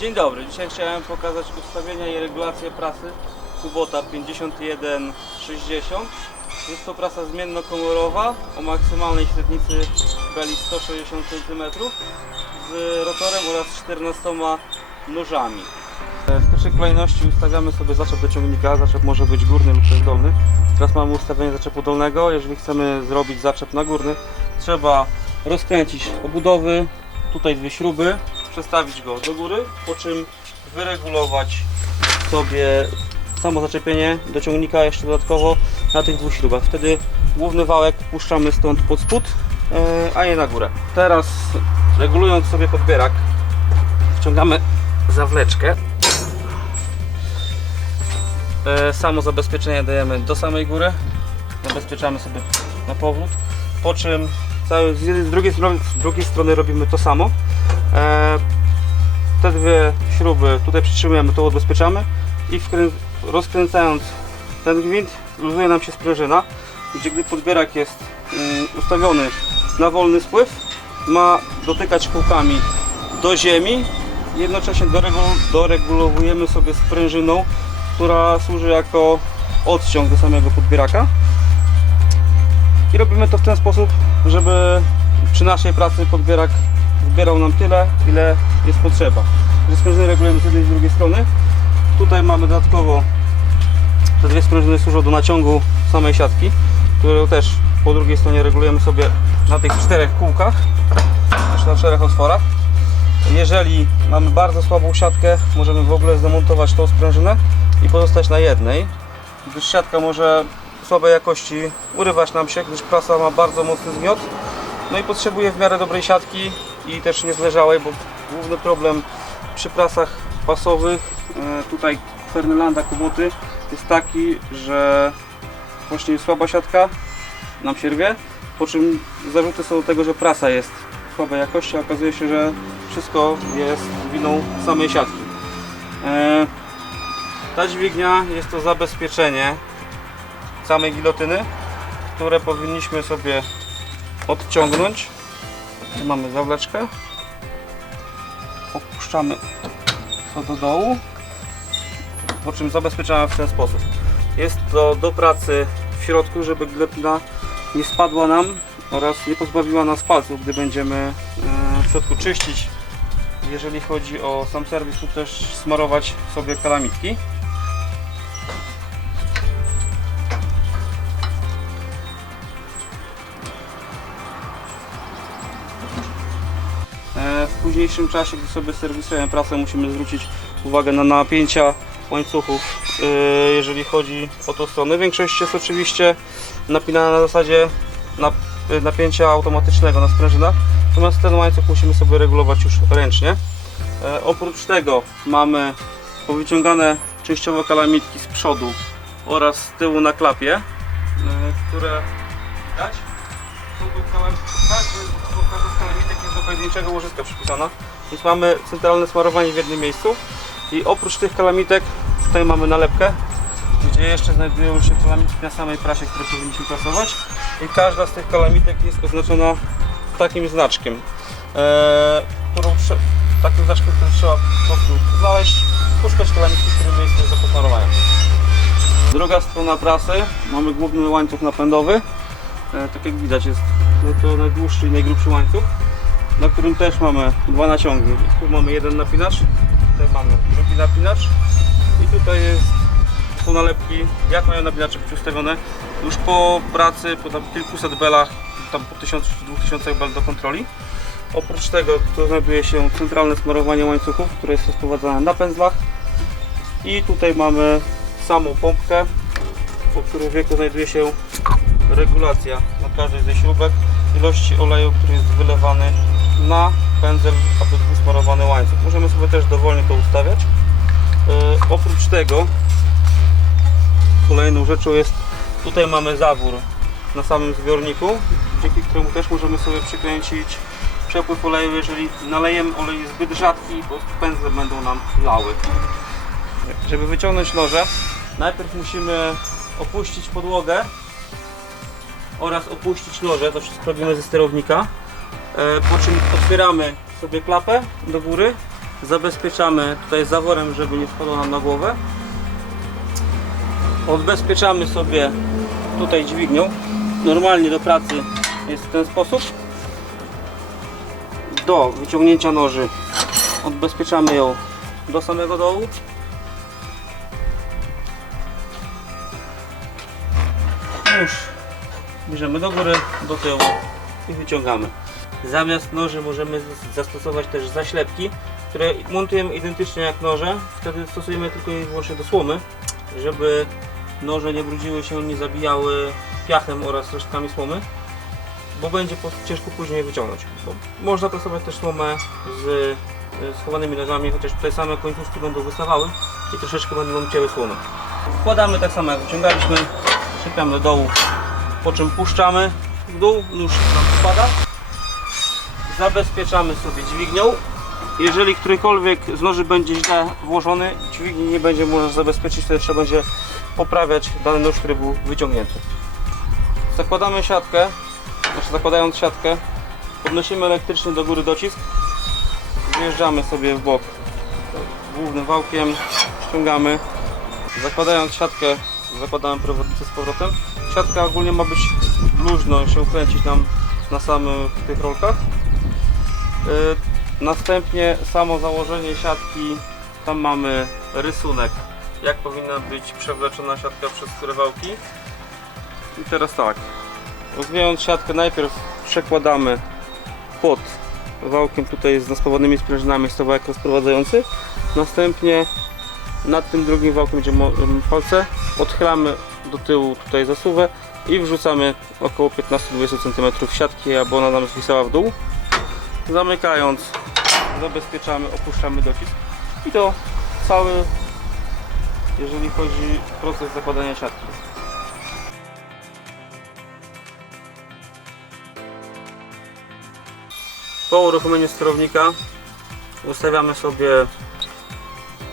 Dzień dobry, dzisiaj chciałem pokazać ustawienia i regulację prasy Kubota 5160. Jest to prasa zmiennokomorowa o maksymalnej średnicy beli 160 cm z rotorem oraz 14 nożami. W pierwszej kolejności ustawiamy sobie zaczep do ciągnika, zaczep może być górny lub też dolny. Teraz mamy ustawienie zaczepu dolnego, jeżeli chcemy zrobić zaczep na górny, trzeba rozkręcić obudowy, tutaj dwie śruby, przestawić go do góry, po czym wyregulować sobie samo zaczepienie do ciągnika jeszcze dodatkowo na tych dwóch śrubach. Wtedy główny wałek puszczamy stąd pod spód, e, a nie na górę. Teraz regulując sobie podbierak, wciągamy zawleczkę. E, Samo zabezpieczenie dajemy do samej góry. Zabezpieczamy sobie na powrót. Po czym z, drugiej, strony, z drugiej strony robimy to samo. Te dwie śruby tutaj przytrzymujemy, to odbezpieczamy i rozkręcając ten gwint luzuje nam się sprężyna, gdzie gdy podbierak jest mm, ustawiony na wolny spływ, ma dotykać kółkami do ziemi. Jednocześnie doregul- doregulowujemy sobie sprężyną, która służy jako odciąg do samego podbieraka. I robimy to w ten sposób, żeby przy naszej pracy podbierak zbierał nam tyle, ile jest potrzeba. Że sprężyny regulujemy z jednej i z drugiej strony. Tutaj mamy dodatkowo te dwie sprężyny służą do naciągu samej siatki, którą też po drugiej stronie regulujemy sobie na tych czterech kółkach, czy na czterech otworach. Jeżeli mamy bardzo słabą siatkę, możemy w ogóle zdemontować tą sprężynę i pozostać na jednej, gdyż siatka może słabej jakości urywać nam się, gdyż prasa ma bardzo mocny zgniot. No i potrzebuje w miarę dobrej siatki i też niezleżałej, bo główny problem przy prasach pasowych, e, tutaj Fernelanda Kuboty, jest taki, że właśnie słaba siatka nam się rwie, po czym zarzuty są do tego, że prasa jest słabej jakości, a okazuje się, że wszystko jest winą samej siatki. E, Ta dźwignia jest to zabezpieczenie samej gilotyny, które powinniśmy sobie odciągnąć. Tu mamy zawleczkę. Opuszczamy to do dołu, po czym zabezpieczamy w ten sposób. Jest to do pracy w środku, żeby gilotyna nie spadła nam oraz nie pozbawiła nas palców, gdy będziemy e, w środku czyścić. Jeżeli chodzi o sam serwis, tu też smarować sobie kalamitki. Późniejszym czasie, gdy sobie serwisujemy prasę, musimy zwrócić uwagę na napięcia łańcuchów, e, jeżeli chodzi o tą stronę. Większość jest oczywiście napinana na zasadzie e, napięcia automatycznego na sprężynach, natomiast ten łańcuch musimy sobie regulować już ręcznie. E, Oprócz tego mamy powyciągane częściowo kalamitki z przodu oraz z tyłu na klapie, e, które widać. Są tu kalam- każdy, bo każda z kalamitek jest do pojedynczego łożyska przypisana, więc mamy centralne smarowanie w jednym miejscu i oprócz tych kalamitek tutaj mamy nalepkę, gdzie jeszcze znajdują się kalamitki na samej prasie, które powinniśmy prasować. I każda z tych kalamitek jest oznaczona takim znaczkiem, e, którą takim znaczkiem, który trzeba po prostu znaleźć, poszukać kalamitki, w którym miejscu jest do posmarowania. Druga strona prasy, mamy główny łańcuch napędowy, E, tak jak widać jest to najdłuższy i najgrubszy łańcuch, na którym też mamy dwa naciągi. Tu mamy jeden napinacz, tutaj mamy drugi napinacz i tutaj jest, są nalepki, jak mają napinacze być ustawione. Już po pracy, po tam kilkuset belach, tam po 1000 czy 2000 bel do kontroli. Oprócz tego tu znajduje się centralne smarowanie łańcuchów, które jest rozprowadzane na pędzlach. I tutaj mamy samą pompkę, po której wieku znajduje się regulacja na każdej ze śrubek ilości oleju, który jest wylewany na pędzel, był smarowany łańcuch. Możemy sobie też dowolnie to ustawiać. Yy, oprócz tego kolejną rzeczą jest tutaj mamy zawór na samym zbiorniku, dzięki któremu też możemy sobie przykręcić przepływ oleju, jeżeli nalejemy olej zbyt rzadki, bo pędzle będą nam lały. Żeby wyciągnąć noże, najpierw musimy opuścić podłogę oraz opuścić noże, to wszystko robimy ze sterownika. E, Po czym otwieramy sobie klapę do góry zabezpieczamy tutaj zaworem, żeby nie spadło nam na głowę. Odbezpieczamy sobie tutaj dźwignią. Normalnie do pracy jest w ten sposób. Do wyciągnięcia noży odbezpieczamy ją do samego dołu. Nóż bierzemy do góry, do tyłu i wyciągamy. Zamiast noży możemy zas- zastosować też zaślepki, które montujemy identycznie jak noże. Wtedy stosujemy tylko i wyłącznie do słomy, żeby noże nie brudziły się, nie zabijały piachem oraz resztkami słomy, bo będzie ciężko później wyciągnąć. Bo można prasować też słomę z y, schowanymi nożami, chociaż tutaj same końcówki będą wystawały i troszeczkę będą cięły słomę. Wkładamy tak samo jak wyciągaliśmy, szypiamy do dołu, po czym puszczamy w dół, nóż nam spada. Zabezpieczamy sobie dźwignią. Jeżeli którykolwiek z noży będzie źle włożony, dźwigni nie będzie można zabezpieczyć, wtedy trzeba będzie poprawiać dany nóż, który był wyciągnięty. Zakładamy siatkę, znaczy zakładając siatkę, podnosimy elektrycznie do góry docisk, wjeżdżamy sobie w bok głównym wałkiem, ściągamy, zakładając siatkę, zakładamy przewodnicę z powrotem. Siatka ogólnie ma być luźno się kręcić nam na samych tych rolkach. Yy, Następnie samo założenie siatki, tam mamy rysunek, jak powinna być przewleczona siatka przez które wałki. I teraz tak, rozwijając siatkę najpierw przekładamy pod wałkiem tutaj z naspawanymi sprężynami jest to wałek rozprowadzający. Następnie nad tym drugim wałkiem będzie mo- em, palce, odchylamy do tyłu tutaj zasuwę i wrzucamy około 15-20 cm siatki, aby ona nam zwisała w dół. Zamykając, zabezpieczamy, opuszczamy docisk i to cały, jeżeli chodzi o proces zakładania siatki. Po uruchomieniu sterownika ustawiamy sobie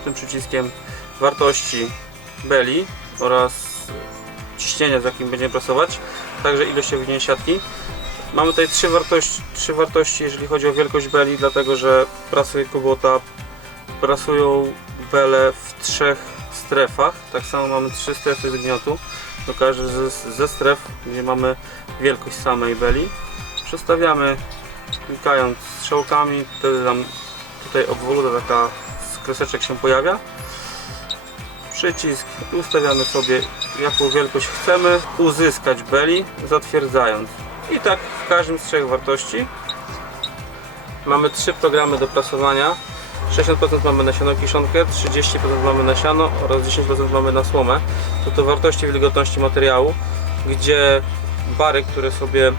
tym przyciskiem wartości beli oraz ciśnienia z jakim będziemy prasować, także ilość owinięć siatki. Mamy tutaj trzy wartości, trzy wartości, jeżeli chodzi o wielkość beli, dlatego że prasy Kubota prasują bele w trzech strefach. Tak samo mamy trzy strefy zgniotu do każdej ze, ze stref, gdzie mamy wielkość samej beli. Przestawiamy klikając strzałkami, wtedy nam tutaj obwoluta taka z kreseczek się pojawia. Przycisk i ustawiamy sobie jaką wielkość chcemy uzyskać beli, zatwierdzając. I tak w każdym z trzech wartości. Mamy trzy programy do prasowania. 60% mamy na siano kiszonkę, 30% mamy na siano oraz 10% mamy na słomę. To to wartości wilgotności materiału, gdzie bary, które sobie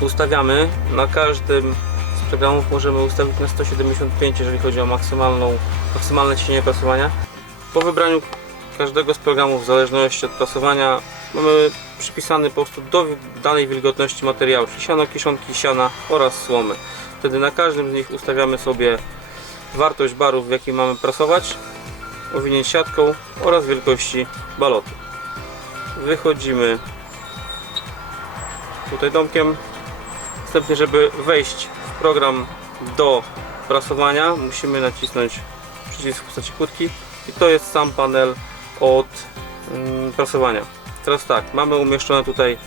ustawiamy, na każdym z programów możemy ustawić na 175, jeżeli chodzi o maksymalną, maksymalne ciśnienie prasowania. Po wybraniu każdego z programów w zależności od prasowania mamy przypisany po prostu do danej wilgotności materiału, czyli siano, kiszonki, siana oraz słomy. Wtedy na każdym z nich ustawiamy sobie wartość barów, w jakiej mamy prasować, owinięć siatką oraz wielkości baloty. Wychodzimy tutaj domkiem. Następnie, żeby wejść w program do prasowania, musimy nacisnąć przycisk w postaci kłódki i to jest sam panel od mm, prasowania. Teraz tak, mamy umieszczone tutaj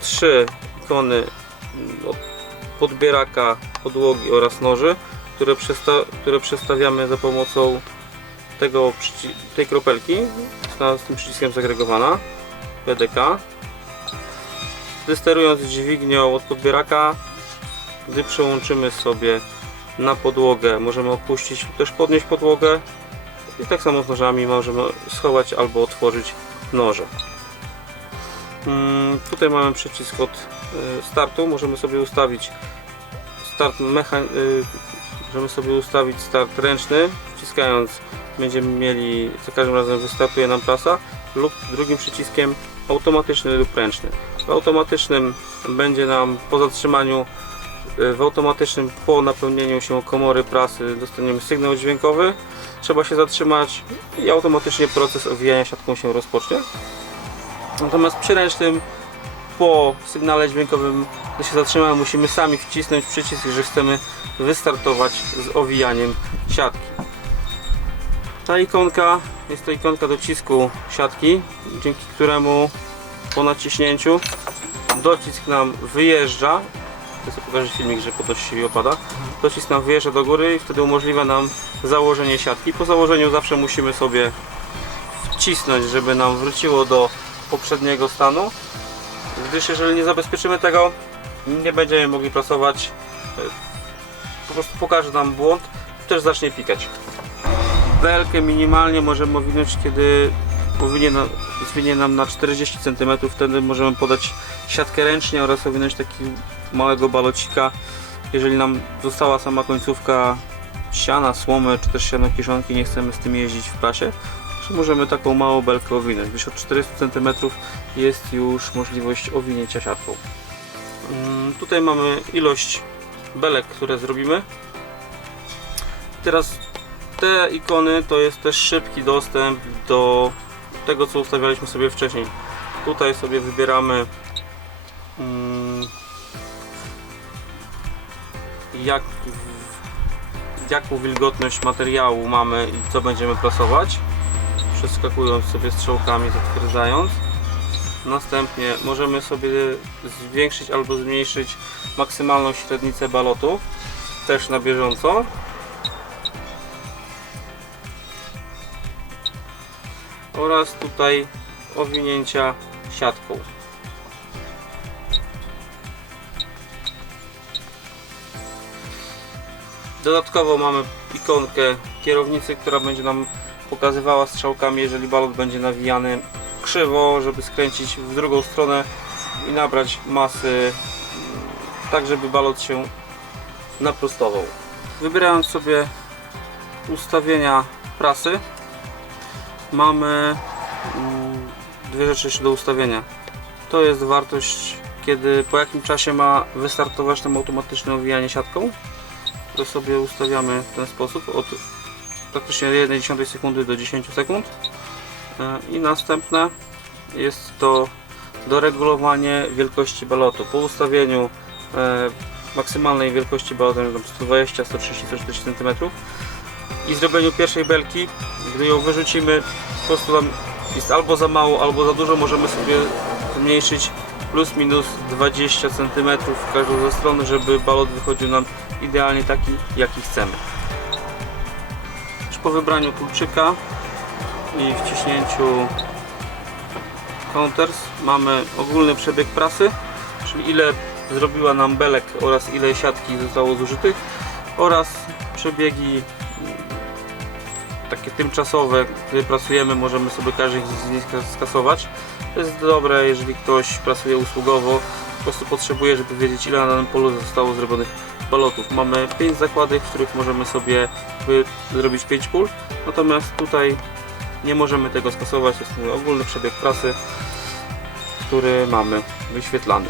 trzy ikony mm, od podbieraka, podłogi oraz noży, które, przesta- które przestawiamy za pomocą tego, tej kropelki, z tym przyciskiem zagregowana, PDK. Gdy sterując dźwignią od podbieraka, gdy przełączymy sobie na podłogę, możemy opuścić też podnieść podłogę i tak samo z nożami możemy schować albo otworzyć noże. Mm, Tutaj mamy przycisk od y, startu, możemy sobie ustawić start y, możemy sobie ustawić start ręczny, wciskając będziemy mieli, za każdym razem wystartuje nam prasa lub drugim przyciskiem automatyczny lub ręczny. W automatycznym będzie nam po zatrzymaniu y, w automatycznym po napełnieniu się komory prasy dostaniemy sygnał dźwiękowy. Trzeba się zatrzymać i automatycznie proces owijania siatką się rozpocznie. Natomiast przy ręcznym po sygnale dźwiękowym, gdy się zatrzymamy, musimy sami wcisnąć przycisk, że chcemy wystartować z owijaniem Ta ikonka jest to ikonka docisku siatki, dzięki któremu po naciśnięciu docisk nam wyjeżdża. Sobie pokażę filmik, że podnosi się opada. Docisk nam wyjeżdża do góry i wtedy umożliwia nam założenie siatki. Po założeniu zawsze musimy sobie wcisnąć, żeby nam wróciło do poprzedniego stanu. Gdyż jeżeli nie zabezpieczymy tego, nie będziemy mogli pracować. Po prostu pokaże nam błąd, też zacznie pikać. Belkę minimalnie możemy owinąć, kiedy powinie zwinie nam na 40 cm, wtedy możemy podać siatkę ręcznie oraz owinąć takiego małego balocika. Jeżeli nam została sama końcówka siana, słomy czy też siano kiszonki, nie chcemy z tym jeździć w prasie, to możemy taką małą belkę owinąć. Gdyż od 400 cm jest już możliwość owinięcia siatką. Mm, Tutaj mamy ilość belek, które zrobimy. Teraz te ikony to jest też szybki dostęp do tego, co ustawialiśmy sobie wcześniej. Tutaj sobie wybieramy mm, jak, jaką wilgotność materiału mamy i co będziemy prasować. Przeskakując sobie strzałkami, zatwierdzając. Następnie możemy sobie zwiększyć albo zmniejszyć maksymalną średnicę balotu, też na bieżąco. Oraz tutaj owinięcia siatką. Dodatkowo mamy ikonkę kierownicy, która będzie nam pokazywała strzałkami, jeżeli balot będzie nawijany krzywo, żeby skręcić w drugą stronę i nabrać masy, mm, tak żeby balot się naprostował. Wybierając sobie ustawienia prasy, mamy mm, dwie rzeczy jeszcze do ustawienia. To jest wartość, kiedy po jakim czasie ma wystartować tam automatyczne owijanie siatką. To sobie ustawiamy w ten sposób od praktycznie 1,1 sekundy do 10 sekund. E, I następne jest to doregulowanie wielkości balotu. Po ustawieniu e, maksymalnej wielkości balotu, tam 120, 130, 140 cm i zrobieniu pierwszej belki, gdy ją wyrzucimy, po prostu tam jest albo za mało, albo za dużo, możemy sobie zmniejszyć plus minus 20 cm w każdą ze stron, żeby balot wychodził nam idealnie taki, jaki chcemy. Po wybraniu kluczyka i wciśnięciu counters mamy ogólny przebieg prasy, czyli ile zrobiła nam belek oraz ile siatki zostało zużytych oraz przebiegi takie tymczasowe, gdy pracujemy możemy sobie każdy z nich skasować. To jest dobre, jeżeli ktoś pracuje usługowo, po prostu potrzebuje, żeby wiedzieć ile na danym polu zostało zrobionych balotów. Mamy 5 zakładek, w których możemy sobie zrobić 5 pól, natomiast tutaj nie możemy tego skasować, jest ogólny przebieg prasy, który mamy wyświetlany.